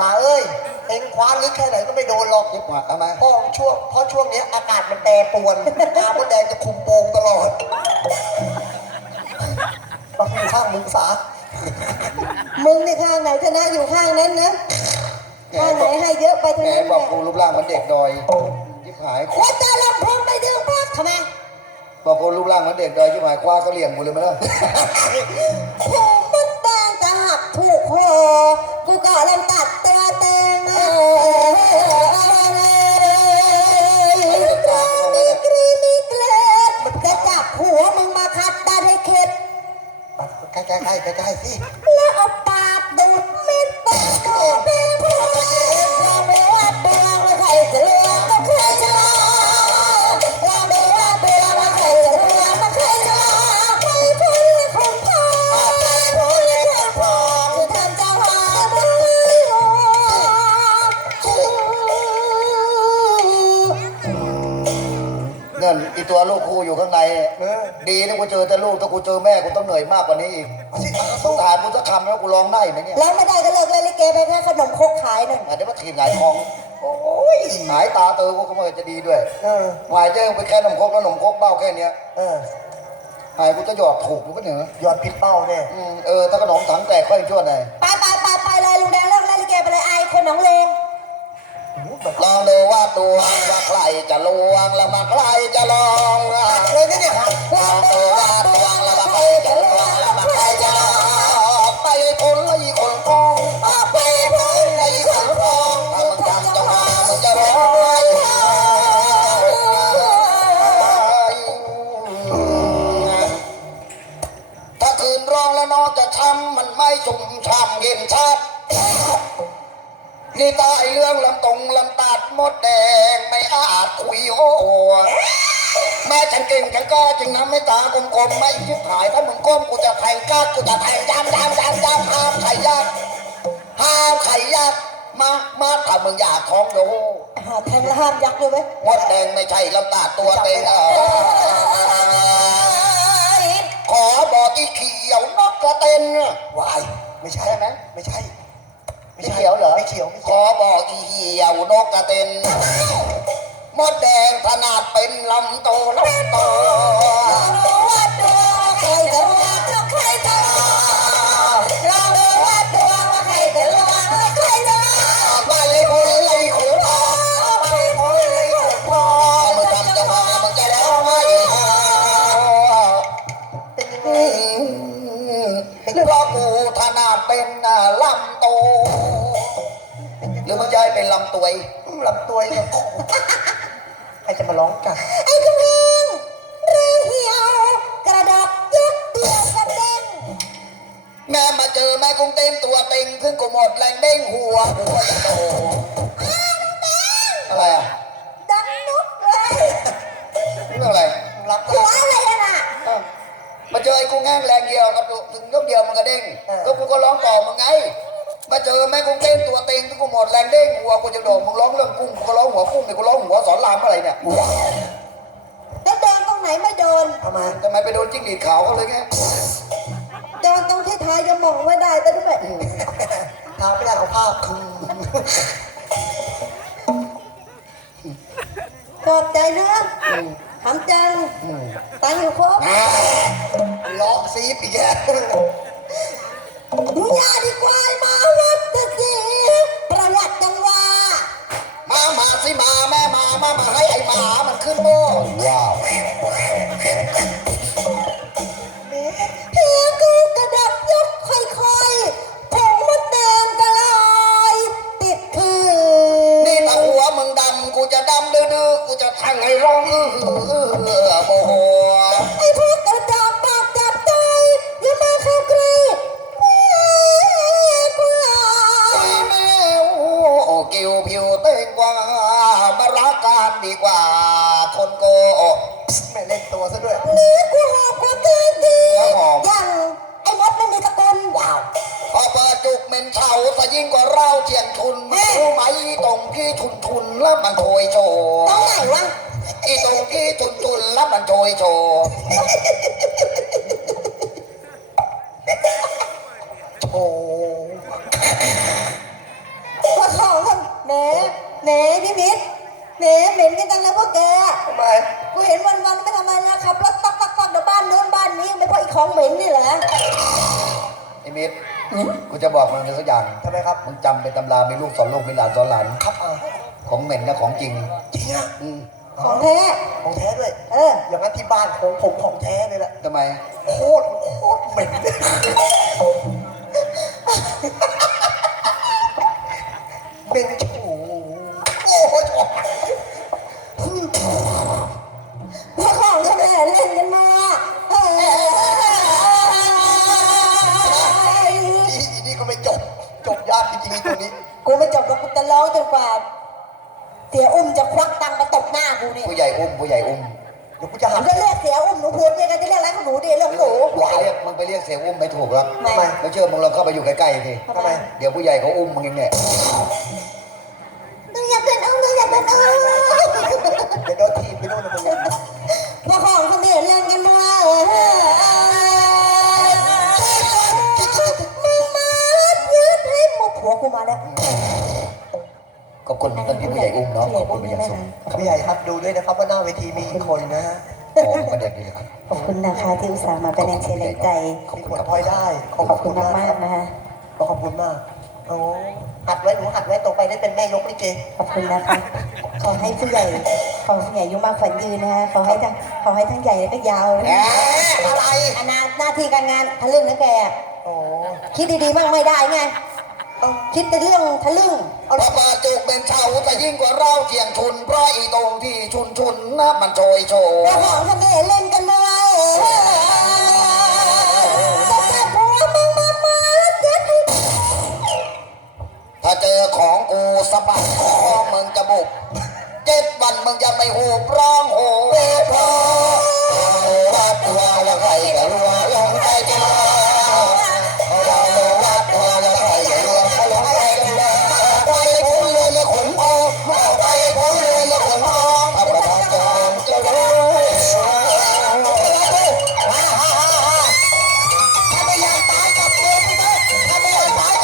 ว้าลึกแค่ไหนก็ไม่โดนหรอกยิบหัวเอามาเพราะช่วงเพราะช่วงเนี้ยอากาศมันแปรปรวนตามดแดงจะคุมโปงตลอดมาอยู่ข้างมึงสามึงในข้างไหนชนะอยู่ข้างนั้นนะข้างไหนให้เยอะไปแหทั้งมนั้นบแหอกละกูรูปร่างเหมันเด็กดอยยิบหายว่าจะลำพงไปดึงพักทำไมบอกกูรูปร่างเหมันเด็กดอยยิบหายคว้าก็เหลี่ยมกูเลยมั้ยล่ะผมมันแดงจะหักถูกคอกูก็ลำตัด นั่นอีตัวลูกกูอยู่ข้างใน เออดีนะกูเจอแต่ลูกถ้ากูเจอแม่กูต้องเหนื่อยมากกว่านี้อีกเอาสิเอาต้สู้องถามกูสักคำแล้วกูร้องได้ไหมเนี่ยแล้วไม่ได้ก็เลิกเล่นลิเกไปแค่ขนมครกขายหนึ่งอาจจะมาถีบหงายทองโอ้ยหายตาเตอกูก็ไม่จะดีด้วยเออหายเจ้าไปแค่นมครกแล้วนมครกเบ้าแค่เนี้ยเออหายกูจะหยอดถูกกูก็เหนือยอดผิดเป้าแน่อืมเออถ้าขนมถังแตกค่อยช่วยหน่อยไปไปไปไปเลยลุงแดงเลิกเล่นลิเกไปเลยไอคนหนองเลง ลองดูว่าดวงว่าใครจะลวงแล้วมาใครจะลองอะเลยนะเนี่ยลองดูว่าดว คุยโอ้แม่ฉันเก่งฉันก็จึงทำให้ตากลมๆไม่ชิบหายถ้ามึงก้มกูจะแทงกาดกูจะแทงยำยำยำยำห้ามไข่ยักษ์ห้ามไข่ยักษ์มามาถ้ามึงอยากท้องโยหาแทงและห้ามยักษ์เลยเว้ยมดแดงไม่ใช่ลำตาดตัวเต็งเออขอบอกอีเขียวนกกระเต็นวายไม่ใช่ใช่ไหมไม่ใช่ไม่เขียวเหรอไม่เขียวไม่ขเขียวอบอกอีเหี่ยวนกกระเต็น มดแดงขนาดเป็นลำโตลำโตว่าดวงว่าใครจะลวงแล้วใครจะลวงเราดูว่าดวงว่าใครจะลวงแล้วใครจะลวงไปเลยคนเลยขุนพอไปพูดเลยคนพอมึงทำจะมามึงจะร้องไห้เพราะกูถนัดเป็นลำโตหรือมึงจะให้เป็นลำตัวยลำตัวเนี่ยใค รจะมาร้องกันไอ้กระเพงเรือเหี่ยวกระดกยักเดียวกระเด็นแม่มาเจอแม่กุ้งเต้นตัวเต็งขึ้นกูหมดแรงเด้งหัวหัวจะโตอะไรอะดังนุกเลยเรื่องอะไรรับหัวอะไรอะน่ะอ้าวมาเจอไอ้กูแง่งแรงเดียวกับถึงยกเดียวมันก็เด้งก็กูก็ร้องต่อมึงไง มาเจอแม่กุ้งเต้นตัวเต็งที่กูหมดแรงเด้งหัวกูจะโดดมึงร้องเรื่องกุ้งกูก็ร้องหัวกุ้งเนี่ยกูร้องหัวสอนรามอะไรเนี่ยแล้วโดนตรงไหนไม่โดนทำไมทำไมไปโดนจิ้งหรีดขาวเขาเลยไงโดนตรงที่ท้ายจะมองไม่ได้แต่ด้วยทางไม่ได้ของภาพคือขอบใจนะทำจังตังค์อยู่ครบล้อซีฟอีกแล้วดูยาดีกว่า ซะยิ่งกว่าเราเทียนทุนรู้ไหมตรงที่ทุนทุนๆแล้วมันโชยโชว์ตรงไหนวะอีตรงที่ทุนทุนๆแล้วมันโชยโชว์โอ้ว่าของมันแหม่แหมพี่มิตรแหมเหม็นกันจังเลยพวกแกทำไมกูเห็นวันวันๆไม่ทำอะไรนะขับรถตักตักตักเดี๋ยวบ้านโน้นบ้านนี้ไม่เพราะอีของเหม็นนี่เหรอไอ้มิตร กูจะบอกมึงสักอย่างทำไมครับมึงจำเป็นตำรามีลูกสอนลูกมีหลานสอนหลานครับอ่าของเหม็นนะของจริงจริงอะอืมของแท้ของแท้ด้วยเอออย่างนั้นที่บ้านของผมของแท้เลยแหละทำไมโคตรโคตรเหม็นเป็น เสียอุ้มจะควักตังค์มาตบหน้ากูนี่ผู้ใหญ่อุ้มผู้ใหญ่อุ้มเดี๋ยวกูจะหัมันนก็เรียกเสียอุ้มหนูพูดเนี่ยกันจะเรียกอะไรของหนูดีเรื่องของหนูมึงไปเรียกมึงไปเรียกเสียอุ้มไม่ถูกหรอกทำไมไม่เชื่อมึงลองเข้าไปอยู่ใกล้ๆสิทำไมเดี๋ยวผู้ใหญ่เขาอุ้มมึงเองเนี่ยหนูอยากเป็นอุ้มหนูอยากเป็นอุ้มเดี๋ยวโดนทีมไปโน่นนะมึงพวกของเขาไม่เล่นกันมาเออมึงมายืดให้หมดผัวกูมาแล้ว ขอบคุณท่านพี่ผู้ใหญ่อุ้มเนาะขอบคุณเป็นอย่างสูงพี่ใหญ่ครับดูด้วยนะครับว่าหน้าเวทีมีอีกคนนะฮะขอมาเด็กดีเลยครับขอบคุณนะคะที่อุตส่าห์มาเป็นแรงเชียร์แรงใจขอบมีคุผณลครับพลอยได้ขอบคุณมากมากๆนะคะขอบคุณมากโอ้หัดไว้หนูหัดไว้ต่อไปได้เป็นแม่ยกลิเกขอบคุณนะคะขอให้ผู้ใหญ่ขอให้ผู้ใหญ่อายุมากฝันยืนนะคะขอให้ทั้งขอให้ทั้งใหญ่และก็ยาวแหมอะไรอนาหน้าที่การงานทะลึ่งนะแกโอ้คิดดีๆมากไม่ได้ไง เอ้าคิดแต่เรื่องทะลึ่งพระบาจุกเป็นเช่าแต่ยิ่งกว่าเราเทียงชุนเพราะอีตรงที่ชุนชุนนะมันโชยโชยเจ้าของทะเลเล่นกันมาจะจับหัวมึงมามาเจ็ดให้ถ้าเจอของกูสะบัดคอมึงจะบุกเจ็ดวันมึงยังไม่หูบร้องโหยพอ